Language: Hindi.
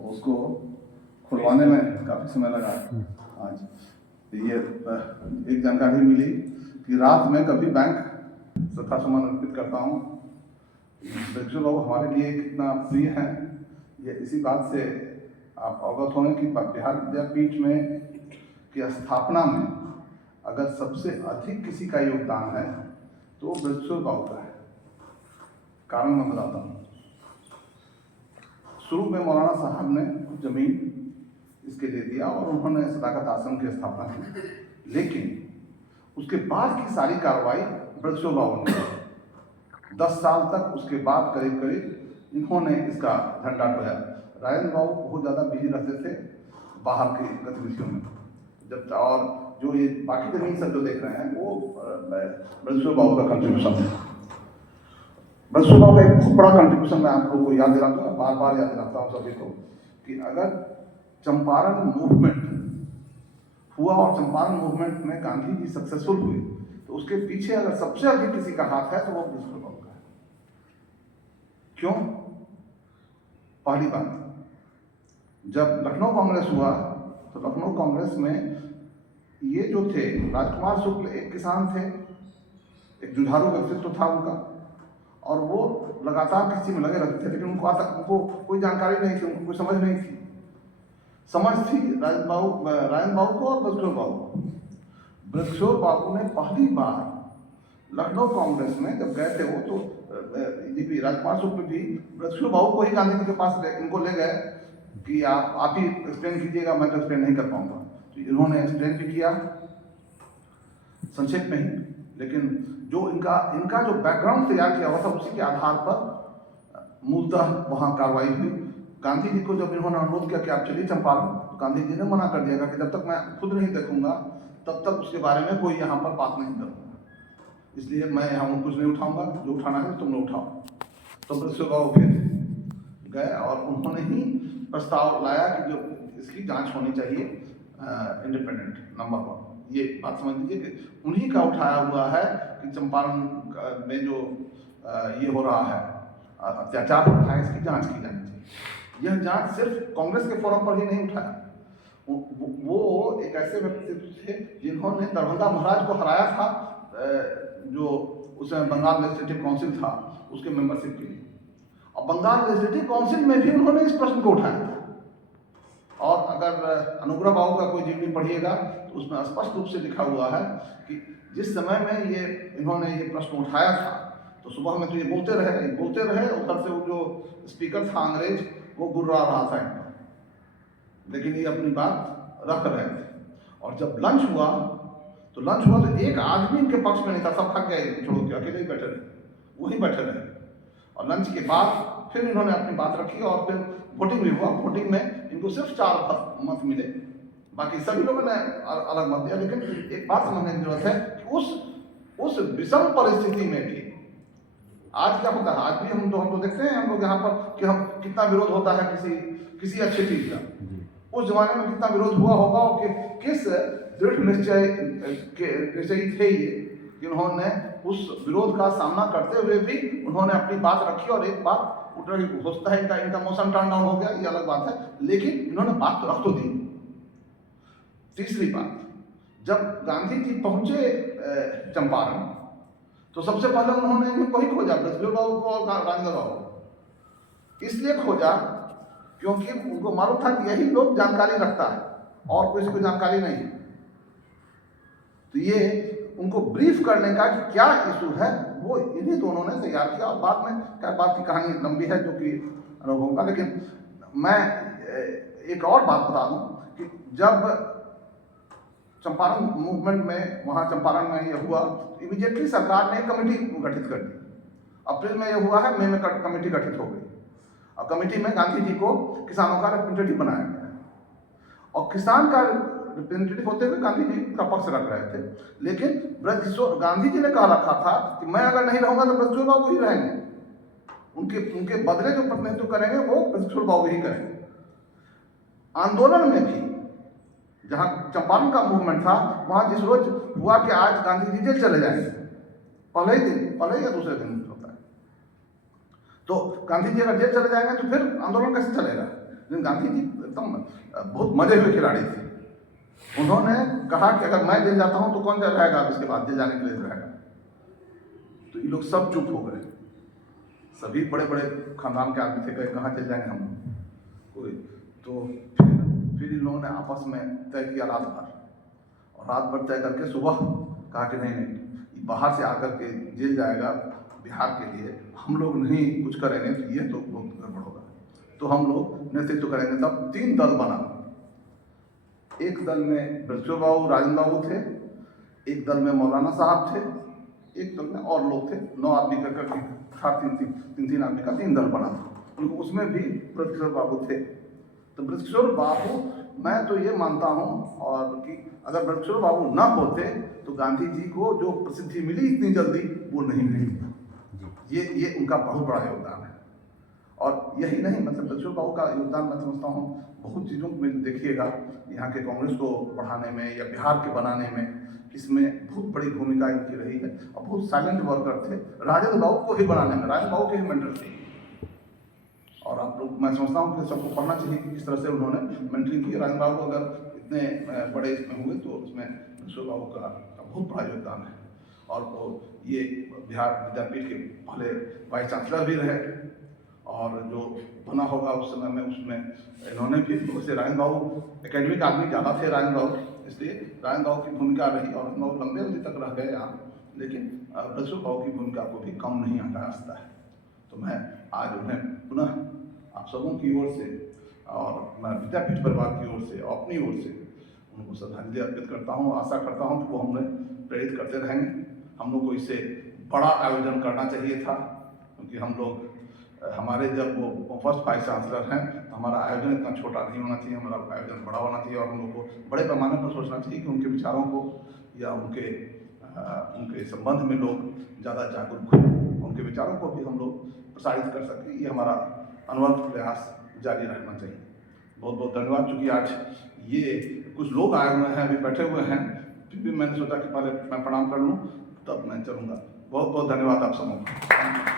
उसको खुलवाने में काफ़ी समय लगा। आज ये एक जानकारी मिली कि रात में कभी बैंक श्रद्धासुमन अर्पित करता हूँ। बच्चों लोग हमारे लिए कितना प्रिय हैं, ये इसी बात से आप अवगत होंगे कि बिहार विद्यापीठ में की स्थापना में अगर सबसे अधिक किसी का योगदान है तो वो बृहस्पति बाबू का है। कारण मैं बताता हूँ। शुरू में मौलाना साहब ने जमीन इसके लिए दिया और उन्होंने सदाकत आश्रम की स्थापना की, लेकिन उसके बाद की सारी कार्रवाई बृहस्पति बाबू ने 10 साल तक उसके बाद करीब करीब इन्होंने इसका झंडा ढोया। राजेंद्र बाबू बहुत ज़्यादा बिजी रहते थे बाहर की गतिविधियों में, जब और जो ये बाकी जमीन सब जो देख रहे हैं वो बृहस्पति बाबू का कंट्रीब्यूशन है। बृहस्पति बाबू का एक बहुत बड़ा कंट्रीब्यूशन मैं आप लोगों को याद दिलाता हूँ, बार बार याद दिलाता हूँ सभी को, कि अगर चंपारण मूवमेंट हुआ और चंपारण मूवमेंट में गांधी जी सक्सेसफुल हुए तो उसके पीछे अगर सबसे अधिक किसी का हाथ है तो वो बृहस्पति बाबू का है। क्यों? पहली बात, जब लखनऊ कांग्रेस हुआ तो लखनऊ कांग्रेस में ये जो थे राजकुमार शुक्ल एक किसान थे, एक जुझारू व्यक्तित्व था उनका, और वो लगातार किसी में लगे रहते थे, लेकिन उनको कोई जानकारी नहीं थी, उनको कोई समझ नहीं थी। समझ थी राजेंद्र बाबू को और बृहस्पति बाबू को। बृहस्पति बाबू ने पहली बार लखनऊ कांग्रेस में जब गए थे वो तो राजकुमार शुक्ल भी बृहस्पति बाबू को ही गांधी जी के पास इनको ले गए कि आप ही एक्सप्लेन कीजिएगा, मैं तो एक्सप्लेन नहीं कर पाऊंगा। तो इन्होंने एक्सप्लेन भी किया संक्षेप में ही, लेकिन जो इनका जो बैकग्राउंड तैयार किया हुआ था उसी के आधार पर मूलतः वहाँ कार्रवाई हुई। गांधी जी को जब इन्होंने अनुरोध किया कि आप चलिए चंपारण, तो गांधी जी ने मना कर दिया कि जब तक मैं खुद नहीं देखूंगा तब तक उसके बारे में कोई यहाँ पर बात नहीं करूँगा, इसलिए मैं यहाँ कुछ नहीं उठाऊंगा, जो उठाना है तुम लोग उठाओ। तो बृहस्पति बाबू फिर गए और उन्होंने ही प्रस्ताव लाया कि जो इसकी जांच होनी चाहिए इंडिपेंडेंट, नंबर 1। ये बात समझ लीजिए कि उन्हीं का उठाया हुआ है कि चंपारण में जो ये हो रहा है अत्याचार हो रहा है, इसकी जांच की जानी चाहिए। यह जांच सिर्फ कांग्रेस के फोरम पर ही नहीं उठाया, वो एक ऐसे व्यक्ति थे जिन्होंने दरभंगा महाराज को हराया था, जो उसमें बंगाल लेजिस्लेटिव काउंसिल था उसके मेंबरशिप के लिए, और बंगाल लेजिस्लेटिव काउंसिल में भी उन्होंने इस प्रश्न को उठाया था। और अगर अनुग्रह बाबू का कोई जीवनी पढ़िएगा तो उसमें स्पष्ट रूप से लिखा हुआ है कि जिस समय में ये इन्होंने ये प्रश्न उठाया था तो सुबह में तो ये बोलते रहे, उधर से वो जो स्पीकर था अंग्रेज वो गुर्रा रहा था इनको, लेकिन ये अपनी बात रख रहे थे। और जब लंच हुआ तो एक आदमी इनके पक्ष में नहीं था, सब भाग गए, छोड़ो के अकेले ही बैठे रहे, वही बैठे रहे। और लंच के बाद फिर इन्होंने अपनी बात रखी और फिर वोटिंग भी हुआ। वोटिंग में इनको सिर्फ 4 मत मिले, बाकी सभी लोगों ने अलग मत दिया। लेकिन एक बात समझने की जरूरत है कि उस विषम परिस्थिति में भी आज क्या होता है, आज भी हम तो देखते हैं हम लोग यहाँ पर कि हम कितना विरोध होता है किसी अच्छी चीज का। उस जमाने में कितना विरोध हुआ होगा और किस दृढ़ निश्चयी थे ये कि उन्होंने उस विरोध का सामना करते हुए भी उन्होंने अपनी बात रखी। और एक बात उठ रही हो सकता है इनका मोशन टर्न डाउन हो गया, ये अलग बात है, लेकिन इन्होंने बात तो रख तो दी। तीसरी बात, जब गांधी जी पहुंचे चंपारण तो सबसे पहले उन्होंने इनको ही खोजा, बृहस्पति बाबू को और राजेंद्र बाबू। इसलिए खोजा क्योंकि उनको मालूम था कि यही लोग जानकारी रखता है और किसी को जानकारी नहीं है। तो ये उनको ब्रीफ करने का कि क्या इशू है वो इन्हीं दोनों ने तैयार किया। और बाद में क्या, बात की कहानी लंबी है जो कि अनुभव का, लेकिन मैं एक और बात बता दूं कि जब चंपारण मूवमेंट में वहाँ चंपारण में ये हुआ तो इमीडिएटली सरकार ने कमेटी गठित कर दी। अप्रैल में ये हुआ है, मई में कमेटी गठित हो गई और कमेटी में गांधी जी को किसानों का रिप्रेजेंटेटिव बनाया गया और किसान का रिप्रेजेंटेटिव होते हुए गांधी जी का पक्ष रख रहे थे। लेकिन गांधी जी ने कहा रखा था कि मैं अगर नहीं रहूंगा तो बृहस्पति बाबू ही रहेंगे, उनके बदले जो प्रतिनिधित्व करेंगे वो बृहस्पति बाबू ही करेंगे। आंदोलन में भी जहां चंपारण का मूवमेंट था वहां जिस रोज हुआ कि आज गांधी जी जेल चले जाएंगे, पहले या दूसरे दिन होता है, तो गांधी जी अगर जेल चले जाएंगे तो फिर आंदोलन कैसे चलेगा। लेकिन गांधी जी एकदम बहुत मजे हुए खिलाड़ी थे। उन्होंने कहा कि अगर मैं जेल जाता हूं तो कौन रहेगा अब इसके बाद जेल जाने के लिए रहेगा। तो ये लोग सब चुप हो गए, सभी बड़े बड़े खानदान के आदमी थे, कहे कहाँ चल जाएंगे हम कोई। तो फिर इन लोगों ने आपस में तय किया रात भर, और रात भर तय करके सुबह कहा कि नहीं नहीं, बाहर से आकर के जेल जाएगा बिहार के लिए, हम लोग नहीं कुछ करेंगे तो ये तो बहुत गड़बड़ होगा। तो हम लोग नेतृत्व करेंगे। तब 3 दल बना। एक दल में बृहस्पति बाबू, राजेंद्र बाबू थे, एक दल में मौलाना साहब थे, एक दल में और लोग थे। 9 आदमी का था, तीन आदमी का 3 दल बना। उनको उसमें भी बृहस्पति बाबू थे। तो बृहस्पति बाबू, मैं तो ये मानता हूँ और कि अगर बृहस्पति बाबू न होते तो गांधी जी को जो प्रसिद्धि मिली इतनी जल्दी वो नहीं मिली। ये उनका बहुत बड़ा योगदान है। और यही नहीं, मतलब बृहस्पति बाबू का योगदान मैं समझता हूँ बहुत चीज़ों में देखिएगा, यहाँ के कांग्रेस को बढ़ाने में या बिहार के बनाने में, इसमें बहुत बड़ी भूमिका इनकी रही है। और बहुत साइलेंट वर्कर थे। राजेंद्र बाबू को ही बनाने में, राजेंद्र बाबू के ही मेंटर थे। और आप लोग, मैं समझता हूँ कि सबको पढ़ना चाहिए कि किस तरह से उन्होंने मेंटरिंग की। राजेंद्र बाबू अगर इतने बड़े इसमें हुए तो उसमें बृहस्पति बाबू का बहुत बड़ा योगदान है। और वो ये बिहार विद्यापीठ के पहले वाइस चांसलर भी रहे, और जो बना होगा उस समय में उसमें इन्होंने भी, वैसे राजेंद्र बाबू एकेडमिक आदमी ज़्यादा थे राजेंद्र बाबू, इसलिए राजेंद्र बाबू की भूमिका रही। और राजेंद्र बाबू लंबे अवधि तक रह गए यहाँ, लेकिन बृहस्पति बाबू की भूमिका को भी कम नहीं आंका जा सकता है। तो मैं आज उन्हें पुनः आप सबों की ओर से और मैं विद्यापीठ परिवार की ओर से और अपनी ओर से उनको श्रद्धांजलि अर्पित करता हूँ। आशा करता हूँ कि वो हमें प्रेरित करते रहेंगे। हम लोग को इससे बड़ा आयोजन करना चाहिए था, क्योंकि हम लोग, हमारे जब वो फर्स्ट वाइस चांसलर हैं तो हमारा आयोजन इतना छोटा नहीं होना चाहिए, हमारा आयोजन बड़ा होना चाहिए। और हम लोग को बड़े पैमाने पर सोचना चाहिए कि उनके विचारों को या उनके संबंध में लोग ज़्यादा जागरूक हों, उनके विचारों को भी हम लोग प्रसारित कर सकें। ये हमारा अनवरत प्रयास जारी रखना चाहिए। बहुत बहुत धन्यवाद। चूँकि आज ये कुछ लोग आए हुए हैं, अभी बैठे हुए हैं, फिर भी मैंने सोचा कि पहले मैं प्रणाम कर लूँ तब मैं चलूँगा। बहुत बहुत धन्यवाद आप सबों को।